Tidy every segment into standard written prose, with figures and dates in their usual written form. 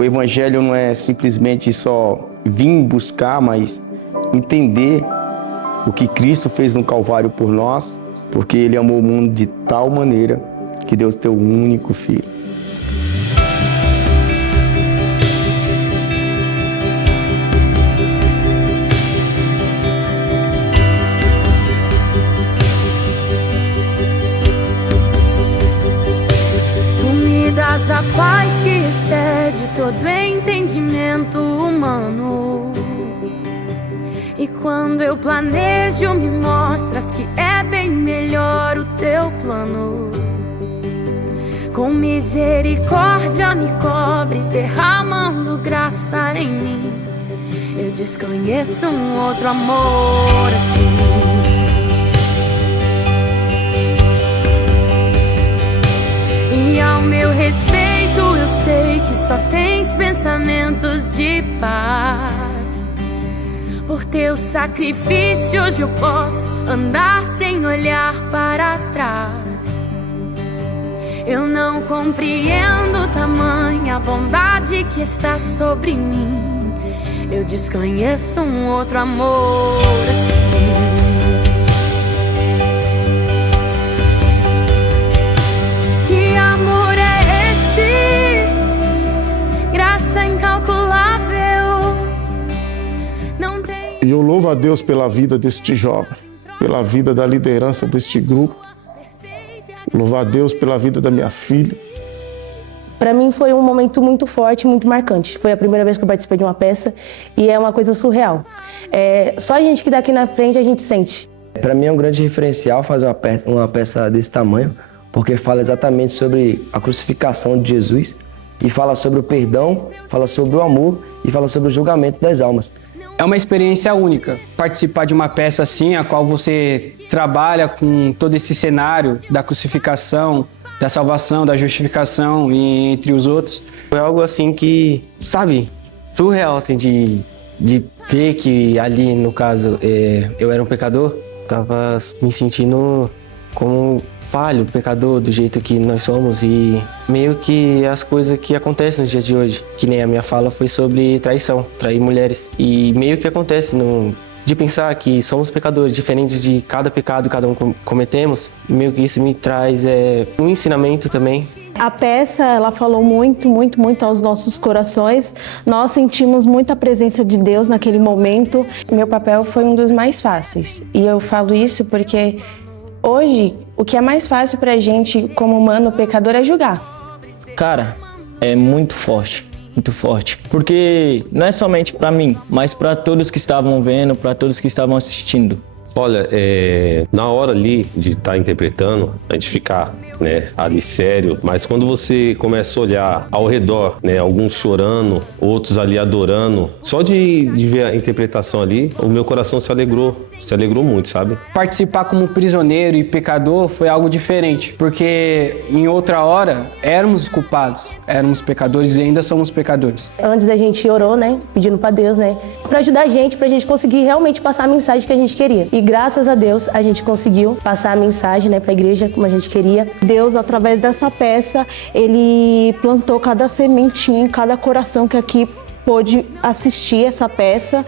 O evangelho não é simplesmente só vir buscar, mas entender o que Cristo fez no Calvário por nós, porque Ele amou o mundo de tal maneira que deu o seu único Filho. A paz que excede todo entendimento humano. E quando eu planejo, me mostras que é bem melhor o teu plano. Com misericórdia me cobres, derramando graça em mim. Eu desconheço um outro amor assim. E ao meu respeito eu sei que só tens pensamentos de paz. Por teu sacrifício hoje eu posso andar sem olhar para trás. Eu não compreendo tamanha bondade que está sobre mim. Eu desconheço um outro amor assim. E eu louvo a Deus pela vida deste jovem, pela vida da liderança deste grupo. Louvo a Deus pela vida da minha filha. Para mim foi um momento muito forte, muito marcante. Foi a primeira vez que eu participei de uma peça e é uma coisa surreal. Só a gente que daqui na frente a gente sente. Para mim é um grande referencial fazer uma peça desse tamanho, porque fala exatamente sobre a crucificação de Jesus e fala sobre o perdão, fala sobre o amor e fala sobre o julgamento das almas. É uma experiência única, participar de uma peça assim, a qual você trabalha com todo esse cenário da crucificação, da salvação, da justificação e entre os outros. Foi algo assim que, sabe, surreal, assim, de ver que ali, no caso, eu era um pecador, tava me sentindo como falho, pecador, do jeito que nós somos e meio que as coisas que acontecem no dia de hoje, que nem a minha fala foi sobre traição, trair mulheres e meio que acontece de pensar que somos pecadores diferentes de cada pecado que cada um cometemos e meio que isso me traz um ensinamento também. A peça, ela falou muito, muito, muito aos nossos corações. Nós sentimos muita presença de Deus naquele momento. Meu papel foi um dos mais fáceis e eu falo isso porque hoje, o que é mais fácil pra gente, como humano, pecador, é julgar. Cara, é muito forte, porque não é somente pra mim, mas pra todos que estavam vendo, pra todos que estavam assistindo. Olha, na hora ali de estar interpretando, a gente ficar, ali sério, mas quando você começa a olhar ao redor, alguns chorando, outros ali adorando, só de ver a interpretação ali, o meu coração se alegrou muito, sabe? Participar como prisioneiro e pecador foi algo diferente, porque em outra hora éramos culpados, éramos pecadores e ainda somos pecadores. Antes a gente orou, pedindo pra Deus, pra ajudar a gente, pra gente conseguir realmente passar a mensagem que a gente queria. E graças a Deus a gente conseguiu passar a mensagem, pra igreja como a gente queria. Deus, através dessa peça, Ele plantou cada sementinha em cada coração que aqui pôde assistir essa peça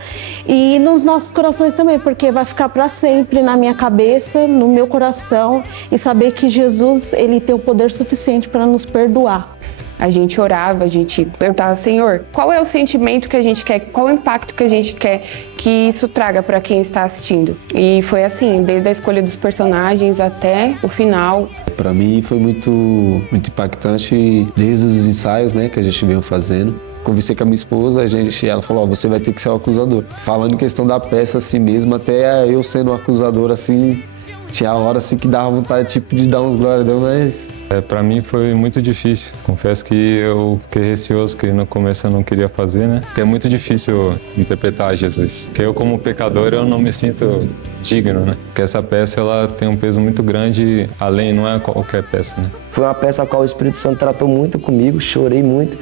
e nos nossos corações também, porque vai ficar para sempre na minha cabeça, no meu coração e saber que Jesus, Ele tem o poder suficiente para nos perdoar. A gente orava, a gente perguntava, Senhor, qual é o sentimento que a gente quer, qual o impacto que a gente quer que isso traga para quem está assistindo. E foi assim, desde a escolha dos personagens até o final. Para mim foi muito impactante desde os ensaios, que a gente veio fazendo. Conversei com a minha esposa, ela falou, você vai ter que ser o acusador. Falando em questão da peça assim mesmo, até eu sendo o acusador assim, tinha hora assim que dava vontade de dar uns glória a Deus, mas... Para mim foi muito difícil. Confesso que eu fiquei receoso, que no começo eu não queria fazer, Porque é muito difícil interpretar Jesus. Porque eu, como pecador, eu não me sinto digno, Porque essa peça, ela tem um peso muito grande, além, não é qualquer peça, Foi uma peça a qual o Espírito Santo tratou muito comigo, chorei muito.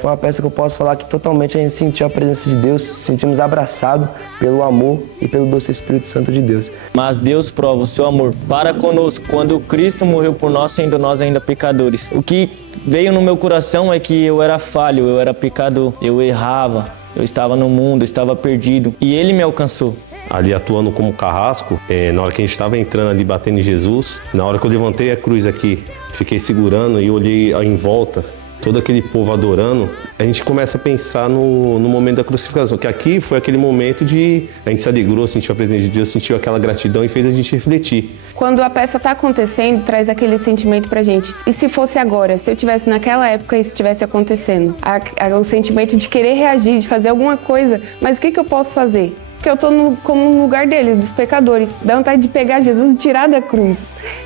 Foi uma peça que eu posso falar que totalmente a gente sentiu a presença de Deus, sentimos abraçados pelo amor e pelo doce Espírito Santo de Deus. Mas Deus prova o seu amor para conosco quando Cristo morreu por nós, sendo nós ainda pecadores. O que veio no meu coração é que eu era falho, eu era pecador, eu errava, eu estava no mundo, eu estava perdido. E Ele me alcançou. Ali atuando como carrasco, na hora que a gente estava entrando ali, batendo em Jesus, na hora que eu levantei a cruz aqui, fiquei segurando e olhei em volta, todo aquele povo adorando, a gente começa a pensar no momento da crucificação, que aqui foi aquele momento de a gente se alegrou, sentiu a presença de Deus, sentiu aquela gratidão e fez a gente refletir. Quando a peça está acontecendo, traz aquele sentimento pra gente. E se fosse agora, se eu tivesse naquela época e isso estivesse acontecendo? O sentimento de querer reagir, de fazer alguma coisa, mas o que eu posso fazer? Porque eu estou como no lugar deles, dos pecadores. Dá vontade de pegar Jesus e tirar da cruz,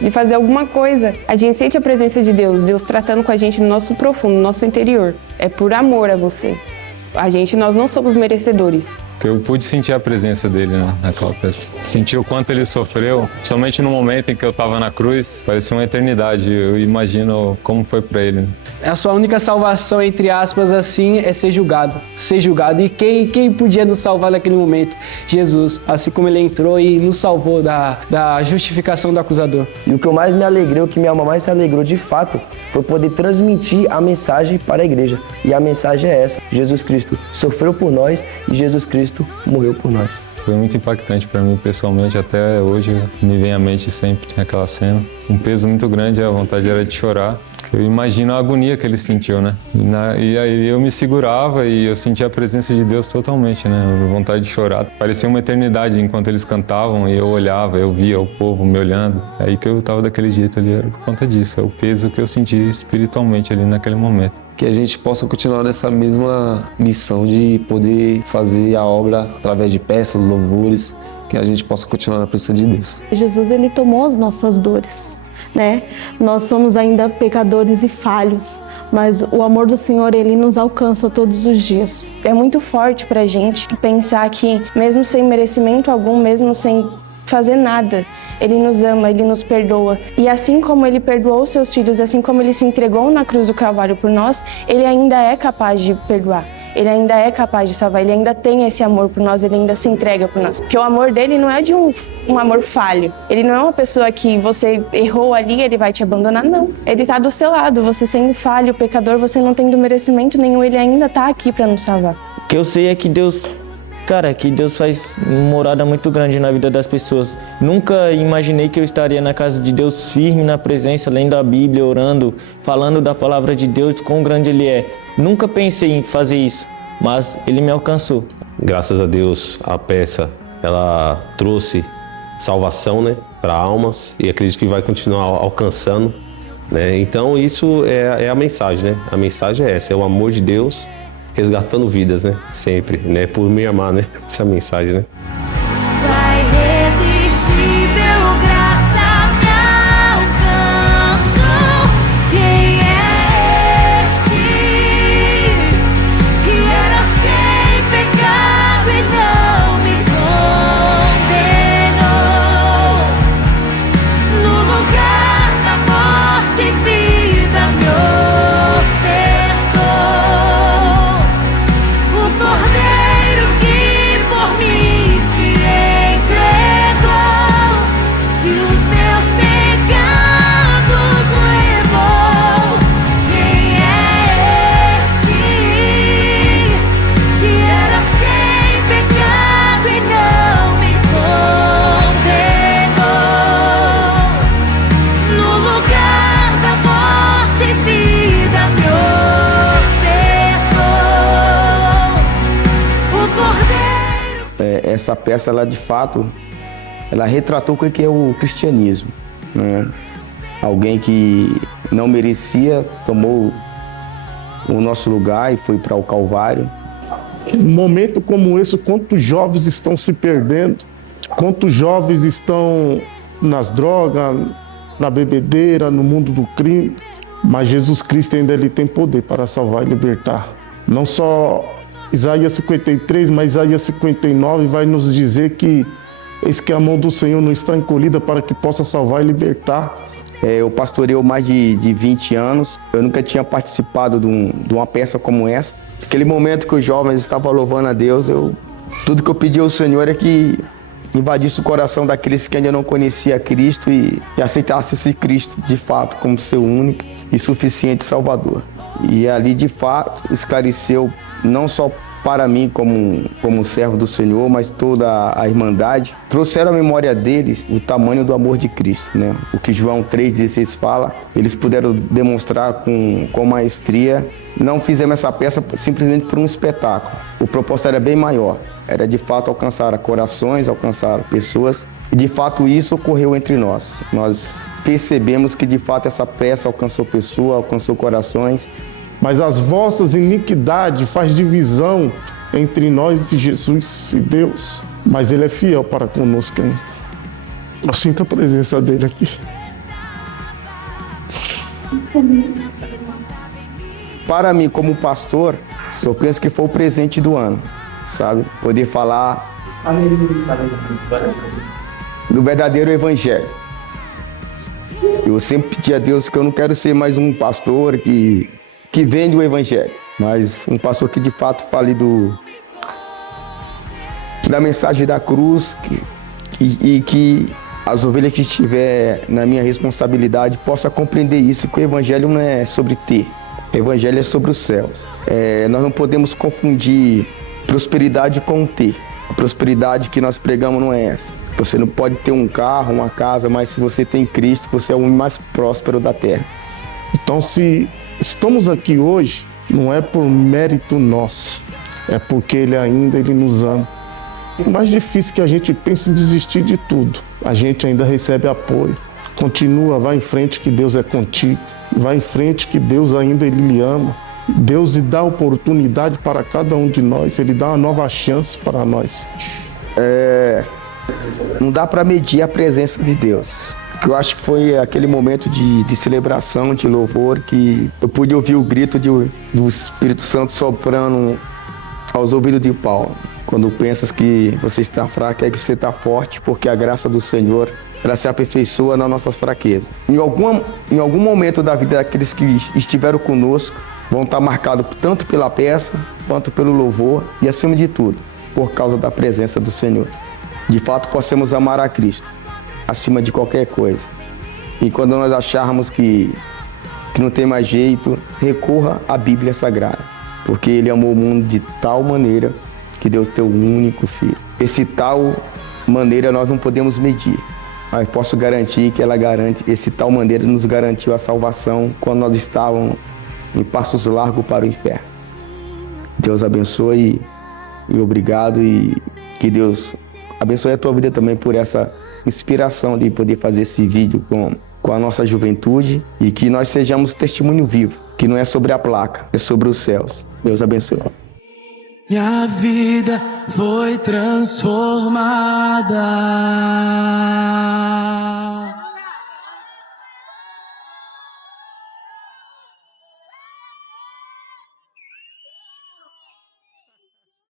de fazer alguma coisa. A gente sente a presença de Deus, Deus tratando com a gente no nosso profundo, no nosso interior. É por amor a você. Nós não somos merecedores. Eu pude sentir a presença dele, né, naquela peça. Sentir o quanto ele sofreu, somente no momento em que eu estava na cruz, parecia uma eternidade. Eu imagino como foi para ele. A sua única salvação, entre aspas, assim, é ser julgado. Ser julgado. E quem podia nos salvar naquele momento? Jesus. Assim como ele entrou e nos salvou da justificação do acusador. E o que eu mais me alegrei, o que minha alma mais se alegrou de fato, foi poder transmitir a mensagem para a igreja. E a mensagem é essa: Jesus Cristo sofreu por nós e Jesus Cristo morreu por nós. Foi muito impactante para mim pessoalmente, até hoje me vem à mente sempre aquela cena. Um peso muito grande, a vontade era de chorar. Eu imagino a agonia que ele sentiu, né? E aí eu me segurava e eu sentia a presença de Deus totalmente, né? A vontade de chorar. Parecia uma eternidade enquanto eles cantavam e eu olhava, eu via o povo me olhando. É aí que eu tava daquele jeito ali, era por conta disso. É o peso que eu senti espiritualmente ali naquele momento. Que a gente possa continuar nessa mesma missão de poder fazer a obra através de peças, louvores, que a gente possa continuar na presença de Deus. Jesus, ele tomou as nossas dores, né? Nós somos ainda pecadores e falhos, mas o amor do Senhor, ele nos alcança todos os dias. É muito forte pra gente pensar que, mesmo sem merecimento algum, mesmo sem fazer nada, Ele nos ama, Ele nos perdoa. E assim como Ele perdoou os seus filhos, assim como Ele se entregou na cruz do Calvário por nós, Ele ainda é capaz de perdoar. Ele ainda é capaz de salvar, Ele ainda tem esse amor por nós, Ele ainda se entrega por nós. Porque o amor dele não é de um amor falho. Ele não é uma pessoa que você errou ali, Ele vai te abandonar, não. Ele tá do seu lado, você sendo falho, pecador, você não tendo merecimento nenhum, Ele ainda tá aqui para nos salvar. O que eu sei é que Deus faz uma morada muito grande na vida das pessoas. Nunca imaginei que eu estaria na casa de Deus firme na presença, lendo a Bíblia, orando, falando da palavra de Deus, quão grande Ele é. Nunca pensei em fazer isso, mas Ele me alcançou. Graças a Deus, a peça, ela trouxe salvação, né, para almas, e acredito que vai continuar alcançando, né? Então isso é a mensagem, né? A mensagem é essa, é o amor de Deus resgatando vidas, né? Sempre, né? Por me amar, né? Essa é a mensagem, né? Vai irresistível, graça me alcançou. Quem é esse que era sem pecado e não me condenou? No lugar da morte, vida me Essa peça, ela de fato, ela retratou o que é o cristianismo, né? Alguém que não merecia tomou o nosso lugar e foi para o Calvário. Um momento como esse, quantos jovens estão se perdendo, quantos jovens estão nas drogas, na bebedeira, no mundo do crime, mas Jesus Cristo ainda ele tem poder para salvar e libertar. Não só Isaías 53, mas Isaías 59 vai nos dizer que eis que a mão do Senhor não está encolhida para que possa salvar e libertar. Eu pastoreio mais de 20 anos, eu nunca tinha participado de uma peça como essa. Aquele momento que os jovens estavam louvando a Deus, tudo que eu pedi ao Senhor é que invadisse o coração daqueles que ainda não conheciam Cristo e aceitasse esse Cristo de fato como seu único e suficiente Salvador. E ali de fato esclareceu não só para mim como servo do Senhor, mas toda a Irmandade, trouxeram à memória deles o tamanho do amor de Cristo, né? O que João 3,16 fala, eles puderam demonstrar com maestria. Não fizemos essa peça simplesmente por um espetáculo. O propósito era bem maior, era de fato alcançar corações, alcançar pessoas, e de fato isso ocorreu entre nós. Nós percebemos que de fato essa peça alcançou pessoas, alcançou corações. Mas as vossas iniquidades faz divisão entre nós e Jesus e Deus. Mas Ele é fiel para conosco ainda. Eu sinto a presença dEle aqui. Para mim, como pastor, eu penso que foi o presente do ano, sabe? Poder falar do verdadeiro evangelho. Eu sempre pedi a Deus que eu não quero ser mais um pastor que vende o evangelho, mas um pastor que de fato fale da mensagem da cruz e que as ovelhas que estiver na minha responsabilidade possa compreender isso, que o evangelho não é sobre ter, o evangelho é sobre os céus. Nós não podemos confundir prosperidade com ter. A prosperidade que nós pregamos não é essa. Você não pode ter um carro, uma casa, mas se você tem Cristo, você é o homem mais próspero da terra. Então, se estamos aqui hoje, não é por mérito nosso, é porque Ele nos ama. O mais difícil é que a gente pensa em desistir de tudo. A gente ainda recebe apoio. Continua, vai em frente que Deus é contigo. Vai em frente que Deus ainda Ele lhe ama. Deus lhe dá oportunidade para cada um de nós. Ele dá uma nova chance para nós. Não dá para medir a presença de Deus. Eu acho que foi aquele momento de celebração, de louvor, que eu pude ouvir o grito do Espírito Santo soprando aos ouvidos de Paulo. Quando pensas que você está fraco, é que você está forte, porque a graça do Senhor, ela se aperfeiçoa nas nossas fraquezas. Em algum momento da vida daqueles que estiveram conosco, vão estar marcados tanto pela peça, quanto pelo louvor e, acima de tudo, por causa da presença do Senhor. De fato, possamos amar a Cristo acima de qualquer coisa. E quando nós acharmos que não tem mais jeito, recorra à Bíblia Sagrada, porque Ele amou o mundo de tal maneira que deu o teu único Filho. Esse tal maneira nós não podemos medir, mas posso garantir que ela garante, esse tal maneira nos garantiu a salvação quando nós estávamos em passos largos para o inferno. Deus abençoe e obrigado, e que Deus abençoe a tua vida também por essa inspiração de poder fazer esse vídeo com a nossa juventude, e que nós sejamos testemunho vivo, que não é sobre a placa, é sobre os céus. Deus abençoe. Minha vida foi transformada.